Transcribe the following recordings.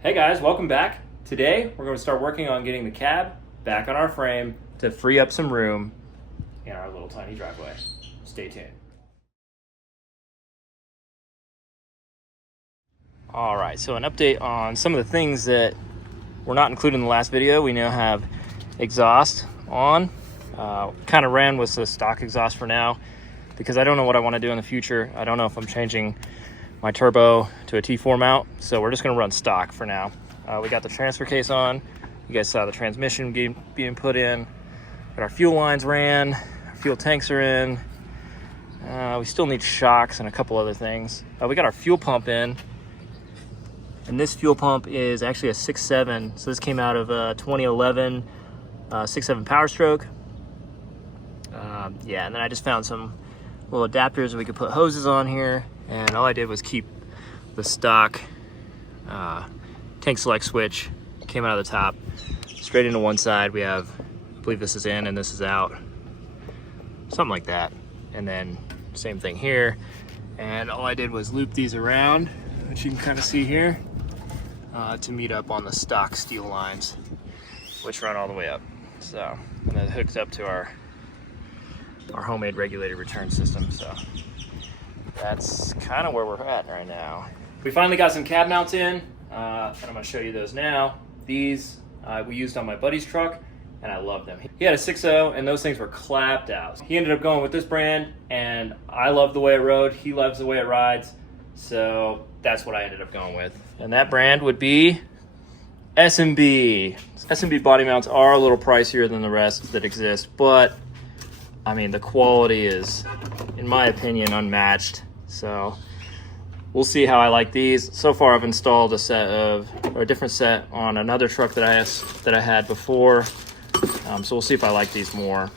Hey guys, welcome back. Today we're going to start working on getting the cab back on our frame to free up some room in our little tiny driveway. Stay tuned. Alright, so an update on some of the things that were not included in the last video. We now have exhaust on. Kind of ran with the stock exhaust for now because I don't know what I want to do in the future. I don't know if I'm changing my turbo to a T4 mount, so we're just going to run stock for now. We got the transfer case on. You guys saw the transmission being put in. Got our fuel lines ran. Our fuel tanks are in. We still need shocks and a couple other things. We got our fuel pump in, and this fuel pump is actually a 6.7. So this came out of a 2011 6.7 Power Stroke. Yeah, and then I just found some little adapters we could put hoses on here. And all I did was keep the stock tank select switch, came out of the top, straight into one side. We have, I believe this is in and this is out, something like that. And then same thing here. And all I did was loop these around, which you can kind of see here, to meet up on the stock steel lines, which run all the way up. So, and then it hooks up to our homemade regulated return system. So that's kind of where we're at right now. We finally got some cab mounts in, and I'm going to show you those now. These we used on my buddy's truck, and I love them. He had a 6.0, and those things were clapped out. He ended up going with this brand, and I love the way it rode. He loves the way it rides, so that's what I ended up going with. And that brand would be S&B. S&B body mounts are a little pricier than the rest that exist, but I mean, the quality is, in my opinion, unmatched. So we'll see how I like these. So far, I've installed a different set on another truck that I had before. So we'll see if I like these more.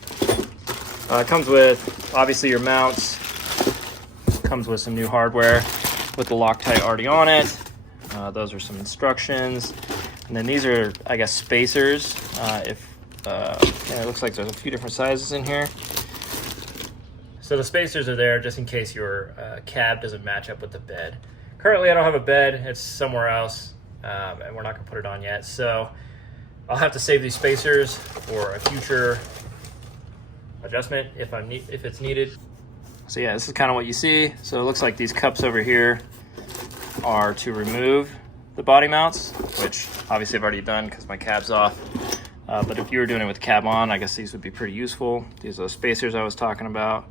It comes with, obviously, your mounts. Comes with some new hardware with the Loctite already on it. Those are some instructions. And then these are, I guess, spacers. Yeah, it looks like there's a few different sizes in here. So the spacers are there just in case your cab doesn't match up with the bed. Currently, I don't have a bed. It's somewhere else, and we're not going to put it on yet. So I'll have to save these spacers for a future adjustment if it's needed. So yeah, this is kind of what you see. So it looks like these cups over here are to remove the body mounts, which obviously I've already done because my cab's off. But if you were doing it with cab on, I guess these would be pretty useful. These are the spacers I was talking about.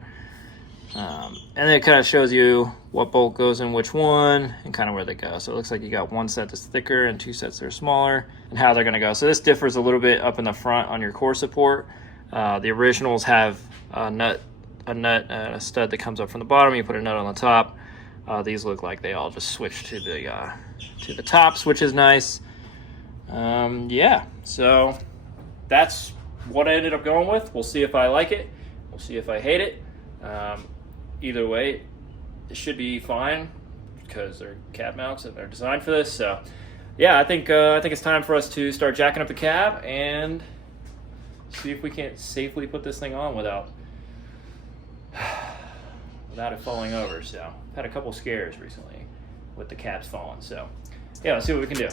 And then it kind of shows you what bolt goes in which one and kind of where they go. So it looks like you got one set that's thicker and two sets that are smaller and how they're going to go. So this differs a little bit up in the front on your core support. The originals have a stud that comes up from the bottom. You put a nut on the top. These look like they all just switch to the tops, which is nice. Yeah, so that's what I ended up going with. We'll see if I like it. We'll see if I hate it. Either way, it should be fine because they're cab mounts and they're designed for this. So yeah, I think it's time for us to start jacking up the cab and see if we can't safely put this thing on without it falling over. So I've had a couple scares recently with the cabs falling. So yeah, let's see what we can do.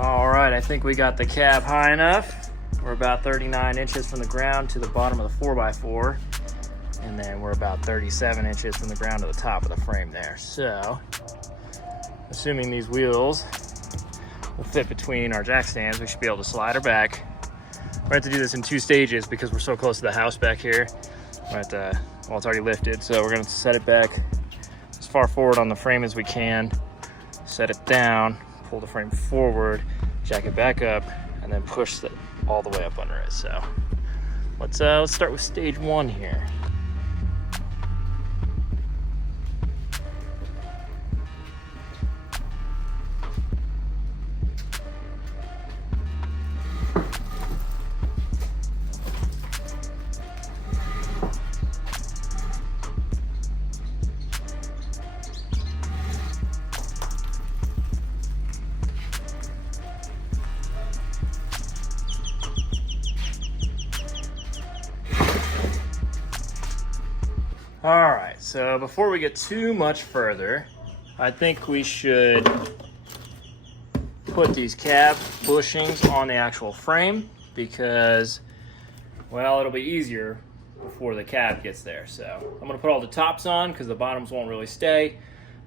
All right, I think we got the cab high enough. We're about 39 inches from the ground to the bottom of the 4x4. And then we're about 37 inches from the ground to the top of the frame there. So, assuming these wheels will fit between our jack stands, we should be able to slide her back. We're going to have to do this in 2 stages because we're so close to the house back here. We're at the, well, it's already lifted, so we're going to set it back as far forward on the frame as we can, set it down, pull the frame forward, jack it back up, and then push it all the way up under it. So let's start with stage 1 here. All right, so before we get too much further, I think we should put these cab bushings on the actual frame because, well, it'll be easier before the cab gets there. So I'm gonna put all the tops on because the bottoms won't really stay,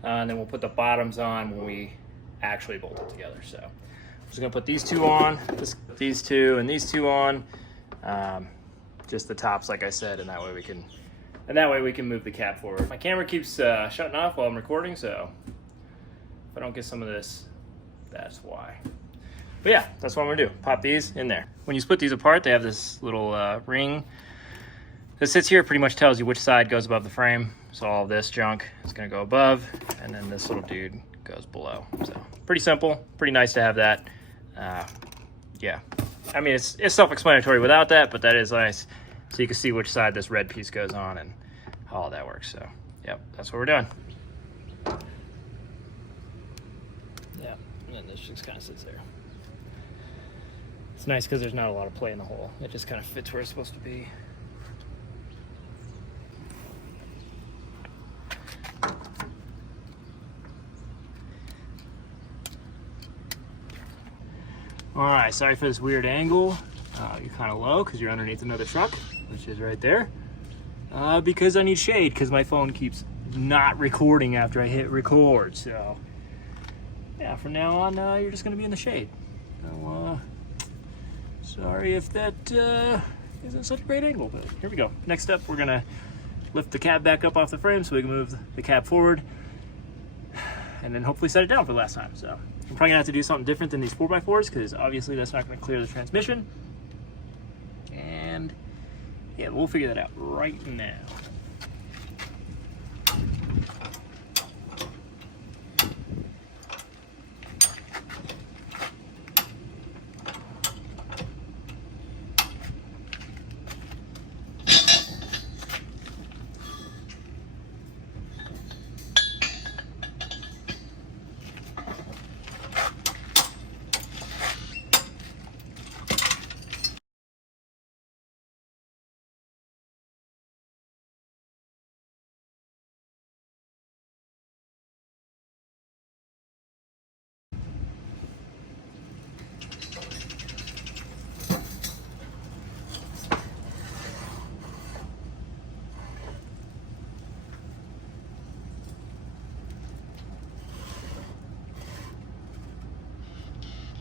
and then we'll put the bottoms on when we actually bolt it together. So I'm just gonna put these two on, these two and these two on, just the tops, like I said, and that way we can move the cab forward. My camera keeps shutting off while I'm recording, so if I don't get some of this, that's why. But yeah, that's what I'm gonna do. Pop these in there. When you split these apart, they have this little ring that sits here. It pretty much tells you which side goes above the frame. So all of this junk is gonna go above, and then this little dude goes below. So pretty simple, pretty nice to have that. Yeah, I mean, it's self-explanatory without that, but that is nice. So you can see which side this red piece goes on and how all that works. So, yep, that's what we're doing. Yeah, and then this just kind of sits there. It's nice because there's not a lot of play in the hole. It just kind of fits where it's supposed to be. All right, sorry for this weird angle. You're kind of low because you're underneath another truck, which is right there. Because I need shade because my phone keeps not recording after I hit record. So yeah, from now on, you're just gonna be in the shade. So, sorry if that isn't such a great angle, but here we go. Next up, we're gonna lift the cab back up off the frame so we can move the cab forward and then hopefully set it down for the last time. So I'm probably gonna have to do something different than these 4x4s because obviously that's not gonna clear the transmission. And yeah, we'll figure that out right now.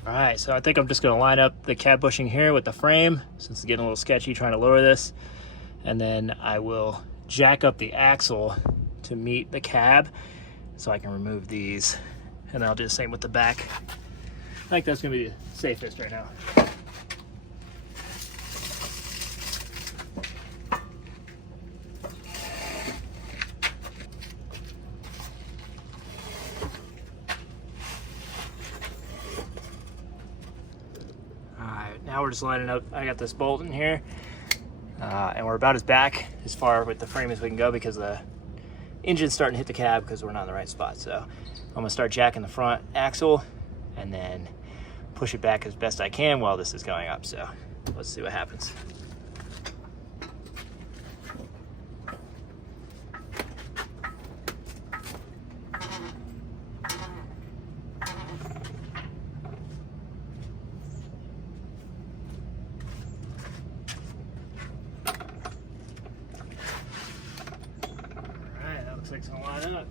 All right, so I think I'm just gonna line up the cab bushing here with the frame since it's getting a little sketchy trying to lower this. And then I will jack up the axle to meet the cab so I can remove these. And then I'll do the same with the back. I think that's gonna be the safest right now. Now we're just lining up. I got this bolt in here, and we're about as back as far with the frame as we can go because the engine's starting to hit the cab because we're not in the right spot. So I'm gonna start jacking the front axle and then push it back as best I can while this is going up. So let's see what happens. Looks like it's gonna line up.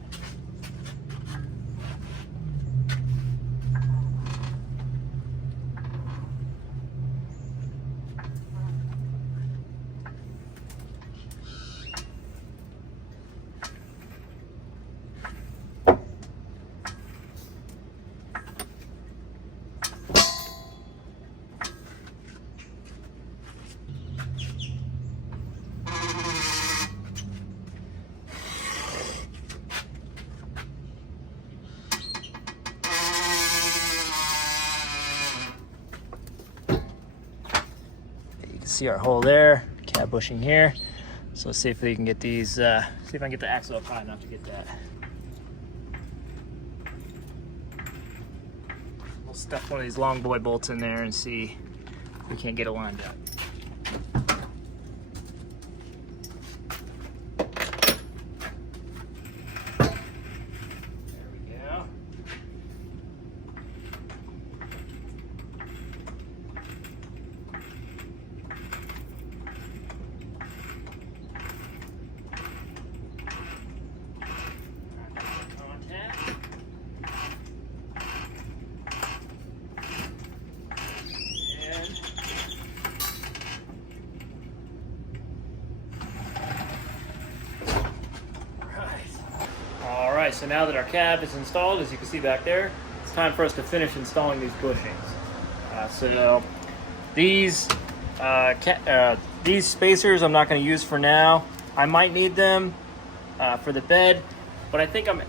see our hole there, cab bushing here. So let's see if we can get these, see if I can get the axle up high enough to get that. We'll stuff one of these long boy bolts in there and see if we can't get it lined up. Alright, so now that our cab is installed, as you can see back there, it's time for us to finish installing these bushings. So these spacers I'm not going to use for now. I might need them for the bed, but I think I'm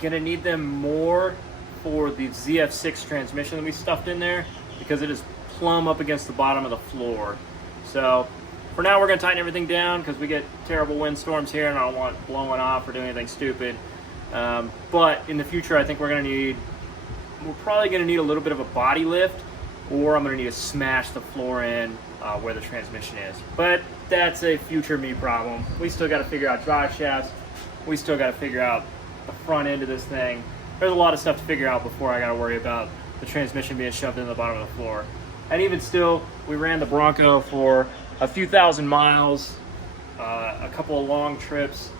going to need them more for the ZF6 transmission that we stuffed in there, because it is plumb up against the bottom of the floor. So for now we're going to tighten everything down because we get terrible windstorms here and I don't want it blowing off or doing anything stupid. But in the future I think we're probably going to need a little bit of a body lift, or I'm going to need to smash the floor in where the transmission is. But that's a future me problem. We still got to figure out drive shafts. We still got to figure out the front end of this thing. There's a lot of stuff to figure out before I got to worry about the transmission being shoved into the bottom of the floor. And even still, we ran the Bronco for a few thousand miles, a couple of long trips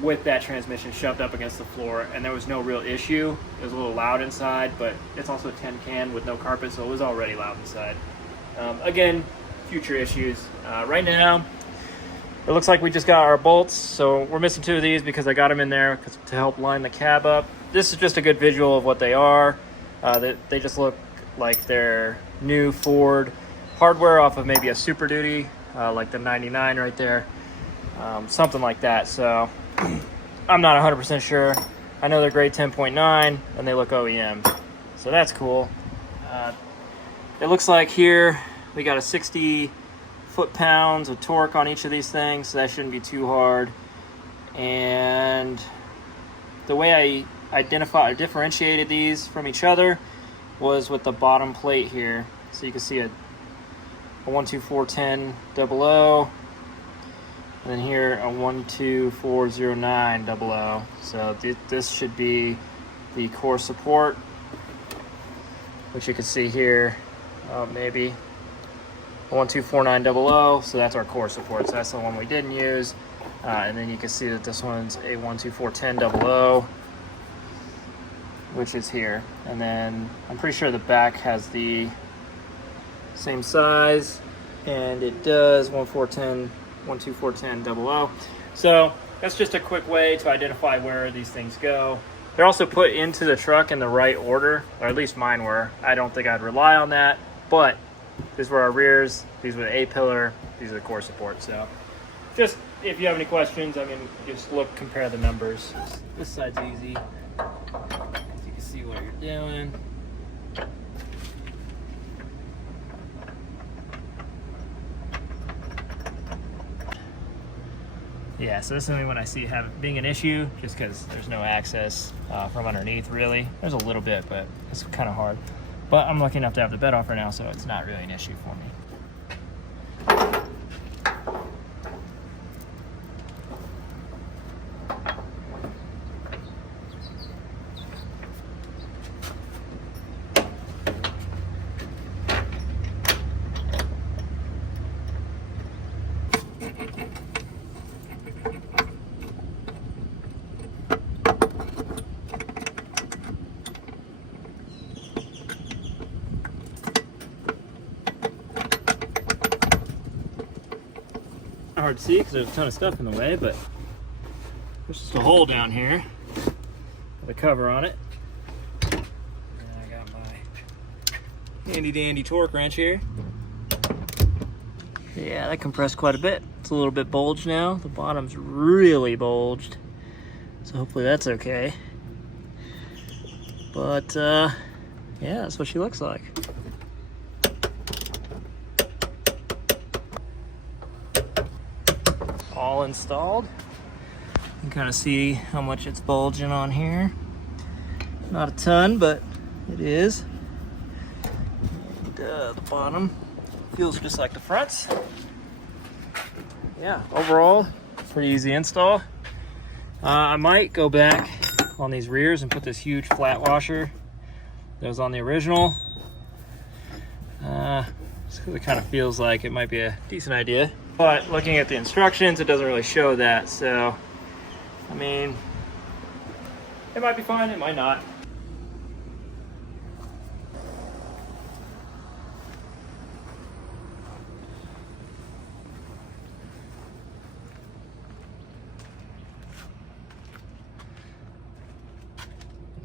with that transmission shoved up against the floor, and there was no real issue. It was a little loud inside, but it's also a tin can with no carpet, so it was already loud inside. Again, future issues. Right now, it looks like we just got our bolts, so we're missing two of these because I got them in there to help line the cab up. This is just a good visual of what they are. They just look like they're new Ford hardware off of maybe a Super Duty, like the 99 right there. Something like that. So I'm not 100% sure. I know they're grade 10.9 and they look OEM, so that's cool. It looks like here we got a 60 foot-pounds of torque on each of these things, so that shouldn't be too hard. And the way I differentiated these from each other was with the bottom plate here. So you can see a 12410 00, and then here a 12409 00. So this should be the core support, which you can see here, maybe a 12409 00. So that's our core support. So that's the one we didn't use. And then you can see that this one's a 12410 00, which is here. And then I'm pretty sure the back has the same size, and it does 12410 00. So that's just a quick way to identify where these things go. They're also put into the truck in the right order, or at least mine were. I don't think I'd rely on that, but these were our rears, these were the A-pillar, these are the core support. So just if you have any questions, I mean, just compare the numbers. This side's easy. You can see what you're doing. Yeah, so this is the only one I see being an issue, just because there's no access from underneath, really. There's a little bit, but it's kind of hard. But I'm lucky enough to have the bed off right now, so it's not really an issue for me. Hard to see because there's a ton of stuff in the way, but there's just a hole down here with a cover on it. And I got my handy dandy torque wrench here. Yeah, that compressed quite a bit. It's a little bit bulged now. The bottom's really bulged, so hopefully that's okay. But yeah, that's what she looks like. installed. You can kind of see how much it's bulging on here. Not a ton, but it is. And, the bottom feels just like the fronts. Yeah, overall, pretty easy install. I might go back on these rears and put this huge flat washer that was on the original. Just because it kind of feels like it might be a decent idea. But looking at the instructions, it doesn't really show that. So, I mean, it might be fine, it might not.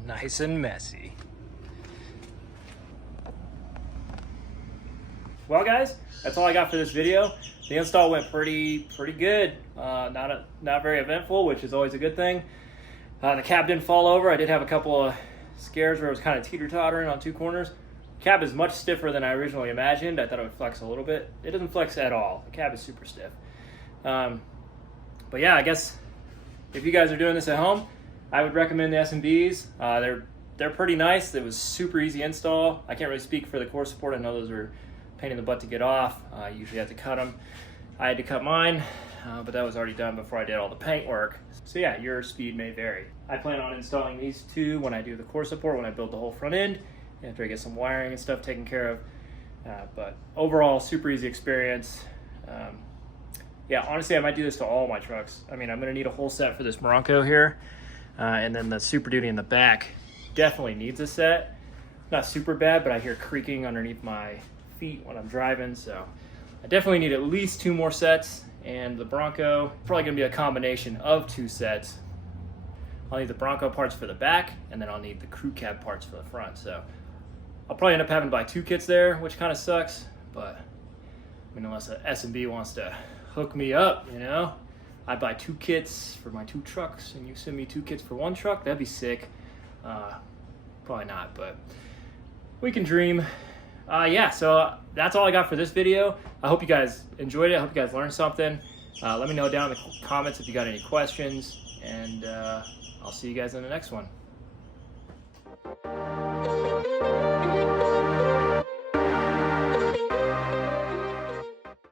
Nice and messy. Well, guys, that's all I got for this video. The install went pretty good. Not very eventful, which is always a good thing. The cab didn't fall over. I did have a couple of scares where it was kind of teeter-tottering on two corners. The cab is much stiffer than I originally imagined. I thought it would flex a little bit. It doesn't flex at all. The cab is super stiff. But yeah, I guess if you guys are doing this at home, I would recommend the S&Bs. They're pretty nice. It was super easy install. I can't really speak for the core support. I know those are a pain in the butt to get off. You usually have to cut them. I had to cut mine, but that was already done before I did all the paint work. So yeah, your speed may vary. I plan on installing these two when I do the core support, when I build the whole front end, after I get some wiring and stuff taken care of. But overall, super easy experience. Yeah, honestly, I might do this to all my trucks. I mean, I'm gonna need a whole set for this Bronco here. And then the Super Duty in the back definitely needs a set. Not super bad, but I hear creaking underneath my feet when I'm driving, so I definitely need at least 2 more sets. And the Bronco, probably gonna be a combination of 2 sets. I'll need the Bronco parts for the back, and then I'll need the crew cab parts for the front. So I'll probably end up having to buy 2 kits there, which kind of sucks, but I mean, unless a S&B wants to hook me up, you know? I buy 2 kits for my 2 trucks, and you send me 2 kits for 1 truck. That'd be sick. Probably not, but we can dream. Yeah, so that's all I got for this video. I hope you guys enjoyed it. I hope you guys learned something. Let me know down in the comments if you got any questions, and I'll see you guys in the next one.